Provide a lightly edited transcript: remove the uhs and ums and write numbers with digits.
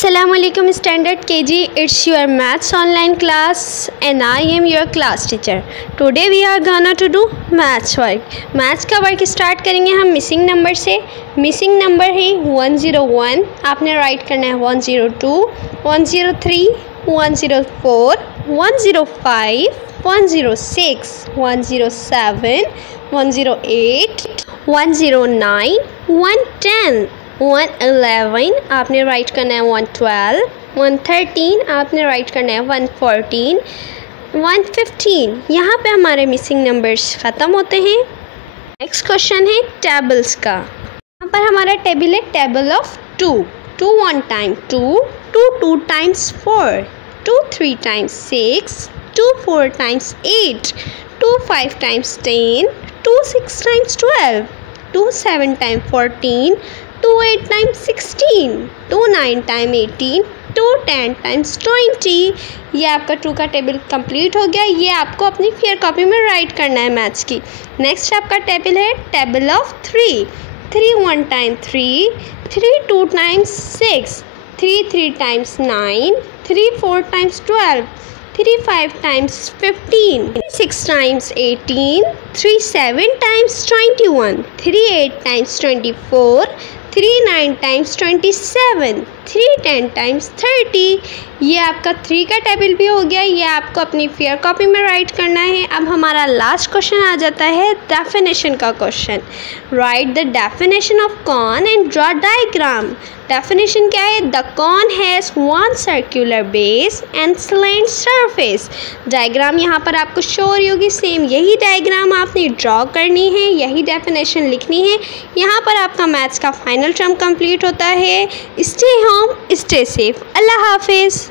Assalamu alaikum standard KG, it's your maths online class and I am your class teacher. Today we are gonna to do maths work. Maths का work start करेंगे हम missing number से. Missing number है 101, आपने right करना है 102, 103, 104, 105, 106, 107, 108, 109, 110, 111 आपने right करना है 112, 113 आपने राइट करना है 114, 115. यहाँ पे हमारे मिसिंग नंबर्स ख़त्म होते हैं. नेक्स्ट क्वेश्चन है टेबल्स का. यहाँ पर हमारा टेबल है table of 2. 2 1 time 2, 2 2 times 4, 2 3 times 6, 2 4 times 8, 2 5 times 10, 2 6 times 12, 2 7 time 14, 2 8 times 16, 2 9 time 18, 2 10 times 20. ये आपका 2 का टेबल कंप्लीट हो गया. ये आपको अपनी फेयर कॉपी में राइट करना है मैथ्स की. नेक्स्ट आपका टेबल है table of 3. 3 1 time 3, 3 2 times 6, 3 3 times 9, 3 4 times 12, 3 5 times 15, 3 6 times 18, 3 7 times 21, 3 8 times 24, 3 9 times 27, 3 10 times 30. ये आपका 3 का टेबल भी हो गया. ये आपको अपनी फेयर कॉपी में राइट करना है. अब हमारा लास्ट क्वेश्चन आ जाता है डेफिनेशन का question. Right the definition of corn and draw diagram. Definition क्या है? The corn has one circular base and slant surface. Diagram यहाँ पर आपको शो हो रही होगी. सेम यही डायग्राम आपने ड्रॉ करनी है, यही डेफिनेशन लिखनी है. यहाँ पर आपका मैथ्स का फाइनल टर्म कंप्लीट होता है. Stay home, stay safe. अल्लाह हाफिज़.